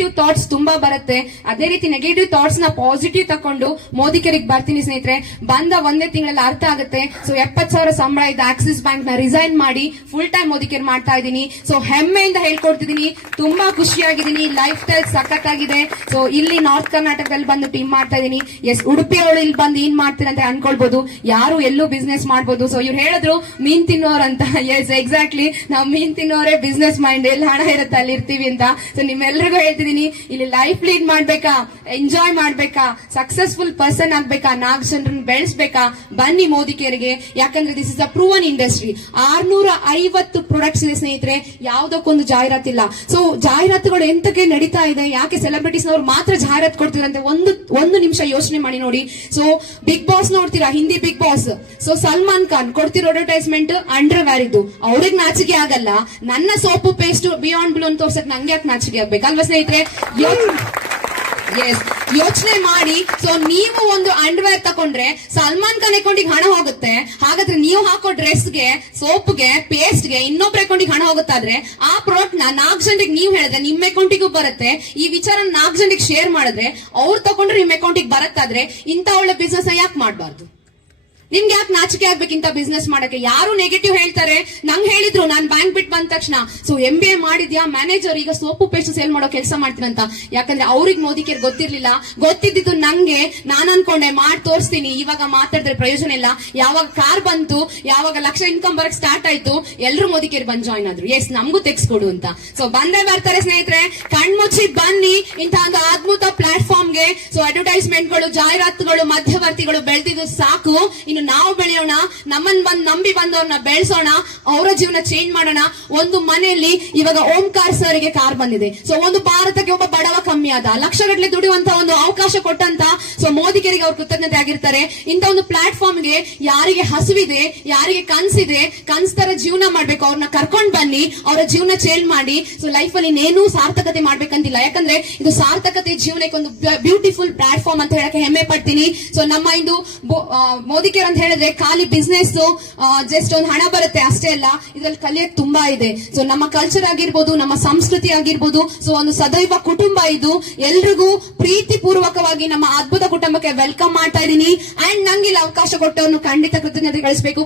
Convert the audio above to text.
Negative thoughts ತುಂಬಾ ಬರುತ್ತೆ. ಅದೇ ರೀತಿ ನೆಗೆಟಿವ್ ಥಾಟ್ಸ್ನ ಪಾಸಿಟಿವ್ ತಕೊಂಡು ಮೋದಿಕರಿಗೆ ಬರ್ತೀನಿ ಸ್ನೇಹಿತರೆ, ಬಂದ ಒಂದೇ ತಿಂಗಳಲ್ಲಿ ಅರ್ಥ ಆಗುತ್ತೆ. ಸೊ ಎಪ್ಪತ್ ಸಾವಿರ ಸಂಬಳ ಇದ್ದ ಆಕ್ಸಿಸ್ ಬ್ಯಾಂಕ್ನ ರಿಸೈನ್ ಮಾಡಿ ಫುಲ್ ಟೈಮ್ ಮೋದಿಕೇರ್ ಮಾಡ್ತಾ ಇದ್ದೀನಿ. ಸೊ ಹೆಮ್ಮೆಯಿಂದ ಹೇಳ್ಕೊಡ್ತಿದ್ದೀನಿ. ತುಂಬಾ ಖುಷಿಯಾಗಿದ್ದೀನಿ. ಲೈಫ್ ಸ್ಟೈಲ್ ಸಖತ್ತಾಗಿದೆ. ಸೊ ಇಲ್ಲಿ ನಾರ್ತ್ ಕರ್ನಾಟಕದಲ್ಲಿ ಬಂದು ಟೀಮ್ ಮಾಡ್ತಾ ಇದ್ದೀನಿ. ಎಸ್ ಉಡುಪಿ ಅವಳು ಇಲ್ಲಿ ಬಂದು ಏನ್ ಮಾಡ್ತೀನಿ ಅಂತ ಅನ್ಕೊಳ್ಬಹುದು ಯಾರು ಎಲ್ಲೂ ಬಿಸ್ನೆಸ್ ಮಾಡ್ಬೋದು. ಸೊ ಇವ್ರು ಹೇಳಿದ್ರು, ಮೀನ್ ತಿನ್ನೋರ್ ಅಂತ. ಎಸ್ ಎಕ್ಸಾಕ್ಟ್ಲಿ ನಾವು ಮೀನ್ ತಿನ್ನೋರೇ ಬಿಸ್ನೆಸ್ ಮೈಂಡ್ ಎಲ್ಲಿ ಹಣ ಇರುತ್ತೆ ಅಲ್ಲಿ ಇರ್ತೀವಿ ಅಂತ. ಸೊ ನಿಮ್ಮೆಲ್ರಿಗೂ ಇಲ್ಲಿ ಲೈಫ್ ಲೀಡ್ ಮಾಡ್ಬೇಕಾ? ಎಂಜಾಯ್ ಮಾಡ್ಬೇಕಾ? ಸಕ್ಸಸ್ಫುಲ್ ಪರ್ಸನ್ ಆಗ್ಬೇಕಾ? ನಾಲ್ಕು ಜನರನ್ನ ಬೆಳೆಸ್ಬೇಕಾ? ಬನ್ನಿ ಮೋದಿ ಕೇರಿಗೆ. ಯಾಕಂದ್ರೆ this is a proven industry ಆರ್ನೂರ ಐವತ್ತು ಪ್ರೊಡಕ್ಟ್ಸ್ ಇದೆ ಸ್ನೇಹಿತರೆ. ಯಾವ್ದಕ್ಕೊಂದು ಜಾಹೀರಾತಿಲ್ಲ ಸೊ ಜಾಹೀರಾತುಗಳು ಎಂತಕ್ಕೆ ನಡೀತಾ ಇದೆ? ಯಾಕೆ ಸೆಲೆಬ್ರಿಟೀಸ್ ನವರು ಮಾತ್ರ ಜಾಹೀರಾತು ಕೊಡ್ತಿರಂತೆ? ಒಂದು ಒಂದು ನಿಮಿಷ ಯೋಚನೆ ಮಾಡಿ ನೋಡಿ. ಸೊ ಬಿಗ್ ಬಾಸ್ ನೋಡ್ತೀರಾ? Hindi big boss so Salman Khan ಕೊಡ್ತಿರೋ ಅಡ್ವರ್ಟೈಸ್ಮೆಂಟ್ ಅಂಡರ್ ವ್ಯಾರ್ ಇದ್ದು. ಅವ್ರಿಗೆ ನಾಚಿಕೆ ಆಗಲ್ಲ. ನನ್ನ ಸೋಪು ಪೇಸ್ಟ್ ಬಿಯಾಂಡ್ ಬ್ಲೂ ಅಂತ ತೋರ್ಸಕ್ ನಂಗೆ ಯಾಕೆ ನಾಚಿಕೆ ಆಗ್ಬೇಕು ಅಲ್ವಾ ಸ್ನೇಹಿತರೆ? ಯೋಚನೆ ಮಾಡಿ. ಸೊ ನೀವು ಒಂದು ಅಂಡರ್ವೇರ್ ತಕೊಂಡ್ರೆ ಸಲ್ಮಾನ್ ಖಾನ್ ಅಕೌಂಟಿಗೆ ಹಣ ಹೋಗುತ್ತೆ. ಹಾಗಾದ್ರೆ ನೀವು ಹಾಕೋ ಡ್ರೆಸ್ಗೆ ಸೋಪ್ಗೆ ಪೇಸ್ಟ್ಗೆ ಇನ್ನೊಬ್ರ ಅಕೌಂಟಿಗೆ ಹಣ ಹೋಗುತ್ತಾದ್ರೆ ಆ ಪ್ರಾಡಕ್ಟ್ನ ನಾಲ್ಕು ಜನರಿಗೆ ನೀವು ಹೇಳಿದ್ರೆ ನಿಮ್ಮ ಅಕೌಂಟಿಗೂ ಬರುತ್ತೆ. ಈ ವಿಚಾರ ನಾಲ್ಕು ಜನರಿಗೆ ಶೇರ್ ಮಾಡಿದ್ರೆ ಅವ್ರು ತಗೊಂಡ್ರೆ ನಿಮ್ಮ ಅಕೌಂಟಿಗೆ ಬರತ್ತಾದ್ರೆ ಇಂತ ಒಳ್ಳೆ ಬಿಸ್ನೆಸ್ ಯಾಕೆ ಮಾಡಬಾರ್ದು? ನಿಮ್ಗೆ ಯಾಕೆ ನಾಚಿಕೆ ಆಗ್ಬೇಕಿಂತ ಬಿಸ್ನೆಸ್ ಮಾಡಕ್ಕೆ? ಯಾರು ನೆಗೆಟಿವ್ ಹೇಳ್ತಾರೆ? ನಂಗೆ ಹೇಳಿದ್ರು, ನಾನು ಬ್ಯಾಂಕ್ ಬಿಟ್ಟು ಬಂದ ತಕ್ಷಣ. ಸೊ ಎಂ ಬಿ ಎ ಮಾಡಿದ್ಯಾ? ಮ್ಯಾನೇಜರ್ ಈಗ ಸೋಪು ಪೇಸ್ಟ್ ಸೇಲ್ ಮಾಡೋ ಕೆಲಸ ಮಾಡ್ತೀನಂತ. ಯಾಕಂದ್ರೆ ಅವ್ರಿಗೆ ಮೋದಿಕೇರ್ ಗೊತ್ತಿರ್ಲಿಲ್ಲ. ಗೊತ್ತಿದ್ದು ನಂಗೆ. ನಾನ್ ಅನ್ಕೊಂಡೆ, ಮಾಡಿ ತೋರಿಸ್ತೀನಿ. ಇವಾಗ ಮಾತಾಡಿದ್ರೆ ಪ್ರಯೋಜನ ಇಲ್ಲ. ಯಾವಾಗ ಕಾರ್ ಬಂತು, ಯಾವಾಗ ಲಕ್ಷ ಇನ್ಕಮ್ ಬರಕ್ ಸ್ಟಾರ್ಟ್ ಆಯ್ತು ಎಲ್ಲರೂ ಮೋದಿಕೇರ್ ಬಂದ್ ಜಾಯ್ನ್ ಆದ್ರು. ಎಸ್ ನಮಗೂ ತೆಗ್ಸ್ಕೊಡು ಅಂತ. ಸೊ ಬಂದೇ ಬರ್ತಾರೆ ಸ್ನೇಹಿತರೆ. ಕಣ್ಮುಚ್ಚಿ ಬನ್ನಿ. ಇಂತಹ ಒಂದು ಅದ್ಭುತ ಪ್ಲಾಟ್ಫಾರ್ಮ್ಗೆ. ಸೊ ಅಡ್ವರ್ಟೈಸ್ಮೆಂಟ್ಗಳು ಜಾಹೀರಾತುಗಳು, ಮಧ್ಯವರ್ತಿಗಳು ಬೆಳೆದಿದ್ದು ಸಾಕು. ಇನ್ನು ನಾವು ಬೆಳೆಯೋಣ, ನಮ್ಮನ್ ಬಂದ್ ನಂಬಿ ಬಂದವ್ರನ್ನ ಬೆಳೆಸೋಣ, ಅವರ ಜೀವನ ಚೇಂಜ್ ಮಾಡೋಣ. ಒಂದು ಮನೆಯಲ್ಲಿ ಇವಾಗ ಓಂಕಾರ್ ಸರ್ಗೆ ಕಾರ್ ಬಂದಿದೆ. ಸೊ ಒಂದು ಭಾರತಕ್ಕೆ ಒಬ್ಬ ಬಡವ ಕಮ್ಮಿ ಆದ, ಲಕ್ಷಗಟ್ಟಲೆ ದುಡಿಯುವಂತ ಒಂದು ಅವಕಾಶ ಕೊಟ್ಟಂತ ಸೊ ಮೋದಿಗರಿಗೆ ಅವ್ರ ಕೃತಜ್ಞತೆ ಆಗಿರ್ತಾರೆ. ಇಂತ ಒಂದು ಪ್ಲಾಟ್ಫಾರ್ಮ್ಗೆ ಯಾರಿಗೆ ಹಸುವಿದೆ, ಯಾರಿಗೆ ಕನ್ಸಿದೆ ಕನ್ಸ್ ತರ ಜೀವನ ಮಾಡ್ಬೇಕು ಅವ್ರನ್ನ ಕರ್ಕೊಂಡ್ ಬನ್ನಿ, ಅವರ ಜೀವನ ಚೇಂಜ್ ಮಾಡಿ. ಸೊ ಲೈಫ್ ಅಲ್ಲಿ ಇನ್ನೇನು ಸಾರ್ಥಕತೆ ಮಾಡ್ಬೇಕಂತಿಲ್ಲ. ಯಾಕಂದ್ರೆ ಇದು ಸಾರ್ಥಕತೆ ಜೀವನಕ್ಕೆ ಒಂದು ಬ್ಯೂಟಿಫುಲ್ ಪ್ಲಾಟ್ಫಾರ್ಮ್ ಅಂತ ಹೇಳಕ್ಕೆ ಹೆಮ್ಮೆ ಪಡ್ತೀನಿ. ಸೊ ನಮ್ಮ ಇಂದು ಮೋದಿಕೇರ್ ಅಂತ ಹೇಳಿದ್ರೆ ಖಾಲಿ ಬಿಸ್ನೆಸ್ ಜಸ್ಟ್ ಒಂದು ಹಣ ಬರುತ್ತೆ ಅಷ್ಟೇ ಅಲ್ಲ, ಇದ್ರಲ್ಲಿ ಕಲಿಯಕ್ ತುಂಬಾ ಇದೆ. ಸೊ ನಮ್ಮ ಕಲ್ಚರ್ ಆಗಿರ್ಬೋದು, ನಮ್ಮ ಸಂಸ್ಕೃತಿ ಆಗಿರ್ಬೋದು ಸೊ ಒಂದು ಸದೈವ ಕುಟುಂಬ ಇದು. ಎಲ್ರಿಗೂ ಪ್ರೀತಿ ಪೂರ್ವಕವಾಗಿ ನಮ್ಮ ಅದ್ಭುತ ಕುಟುಂಬಕ್ಕೆ ವೆಲ್ಕಮ್ ಮಾಡ್ತಾ ಇದೀನಿ ಅಂಡ್ ನಂಗೆ ಇಲ್ಲಿ ಅವಕಾಶ ಕೊಟ್ಟವನು ಖಂಡಿತ ಕೃತಜ್ಞತೆ ಗಳಿಸಬೇಕು